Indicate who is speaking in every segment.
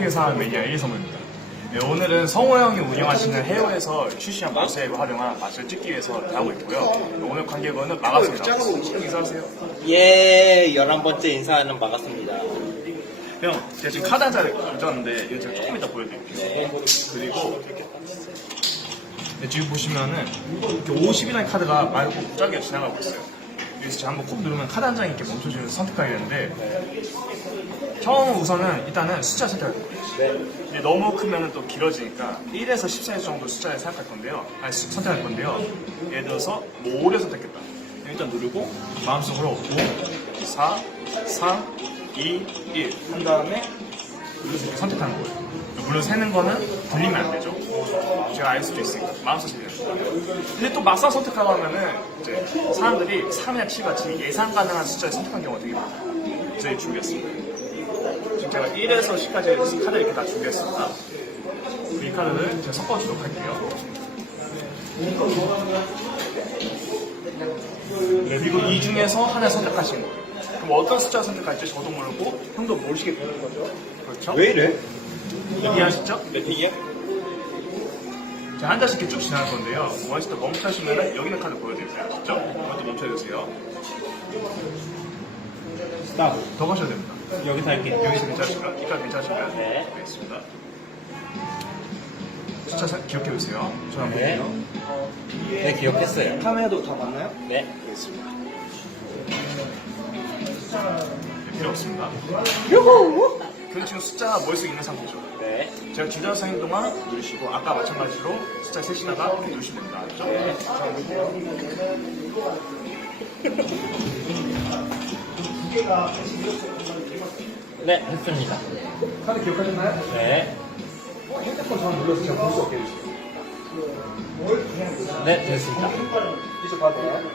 Speaker 1: 회사 매니아 1 선물입니다. 네, 오늘은 성호 형이 운영하시는 헤어에서 출시한 모세액을 활용한 맛을 찍기 위해서 하고 있고요. 네, 오늘 관객분은 마가입니다. 인사하세요.
Speaker 2: 예, 11번째 인사하는 마갔습니다.
Speaker 1: 형, 제가 지금 카드 한 장을 가져왔는데 이거 제가 조금 이따 보여드릴게요. 그리고 네, 지금 보시면은 이렇게 50이라는 카드가 말고 쫙 지나가고 있어요. 여기서 제가 한번 콕 누르면 카드 한 장이 이렇게 멈춰주면서 선택하게 되는데 처음 우선은 일단은 숫자 선택할 거예요. 이게 너무 크면 또 길어지니까 1에서 14일 정도 숫자를 생각할 건데요. 아니, 수- 선택할 건데요. 예를 들어서 뭐 5를 선택했다. 일단 누르고 마음속으로 5, 4, 3, 2, 1 한 다음에 이렇게 선택하는 거예요. 물론 세는 거는 들리면 안 되죠. 제가 알 수도 있으니까 세요. 근데 또 막상 선택하고 하면은 이제 사람들이 3이나 7 같이 예상 가능한 숫자를 선택한 경우가 되게 많아요. 이거 준비했습니다. 지금 제가 1에서 10까지 카드 이렇게 다 준비했습니다. 이 카드를 제가 섞어주도록 할게요. 네, 그리고 이 중에서 하나 선택하시는 거예요. 그럼 어떤 숫자 선택할지 저도 모르고 형도 모르시게 되는 거죠. 그렇죠?
Speaker 2: 왜 이래?
Speaker 1: 이해하시죠?
Speaker 2: 몇 등이야?
Speaker 1: 자, 한 이렇게 쭉 지나갈 건데요. 때 멈춰시면 여기 있는 카드 보여드릴게요. 아시죠? 먼저 멈춰주세요.
Speaker 2: 스탑.
Speaker 1: 더 가셔야 됩니다.
Speaker 2: 여기서 할게.
Speaker 1: 여기서 괜찮으신가요? 이까지 괜찮으신가요?
Speaker 2: 네.
Speaker 1: 알겠습니다. 숫자 사- 기억해주세요. 저 한번
Speaker 2: 네.
Speaker 1: 볼게요.
Speaker 2: 네, 기억했어요.
Speaker 3: 카메라도 다 맞나요?
Speaker 2: 네.
Speaker 1: 알겠습니다. 네, 필요 없습니다. 그럼 지금 숫자가 머릿속에 있는 상태죠.
Speaker 2: 네.
Speaker 1: 제가 기다려서 행동만 누르시고 아까 마찬가지로 숫자 세시다가 이렇게 누르시면 됩니다. 알죠?
Speaker 2: 네.
Speaker 1: 자, 볼게요.
Speaker 2: 네, 했습니다.
Speaker 3: 카드 기억하셨나요?
Speaker 2: 네.
Speaker 3: 핸드폰 전 눌러서 제가 볼 수 없게 해주세요.
Speaker 2: 네, 됐습니다.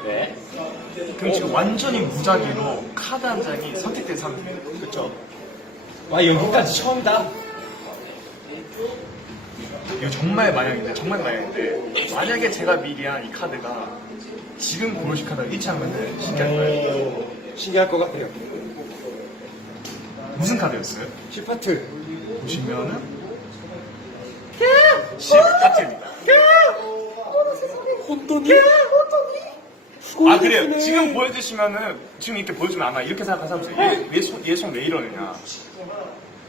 Speaker 2: 네.
Speaker 1: 그럼 지금 완전히 무작위로 카드 한 장이 선택된 상태예요. 그렇죠?
Speaker 2: 와, 여기까지 처음이다.
Speaker 1: 이거 정말 만약인데 정말 만약인데 만약에 제가 미리 한 이 카드가 지금 고르신 카드가 일치하면은 신기할 거예요.
Speaker 2: 신기할 것 같아요.
Speaker 1: 무슨 카드였어요?
Speaker 2: 10파트.
Speaker 1: 보시면은 10파트입니다.
Speaker 2: 혼돈이?
Speaker 1: 아 그래요. 지금 보여주시면은 지금 이렇게 보여주면 아마 이렇게 생각하는 사람 있어요. 얘, 얘, 손, 얘손왜 이러느냐.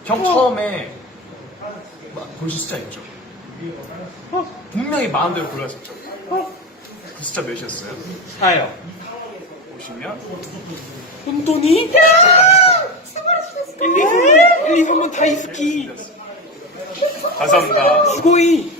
Speaker 1: 형 처음에 막 고르신 숫자 있죠? 분명히 마음대로 골랐었죠? 그 숫자 몇이었어요?
Speaker 2: 4요.
Speaker 1: 보시면
Speaker 2: 혼돈이? 1, 2, 3번, 1, 2, 3번 다이스키.
Speaker 1: 감사합니다.
Speaker 2: 수고이.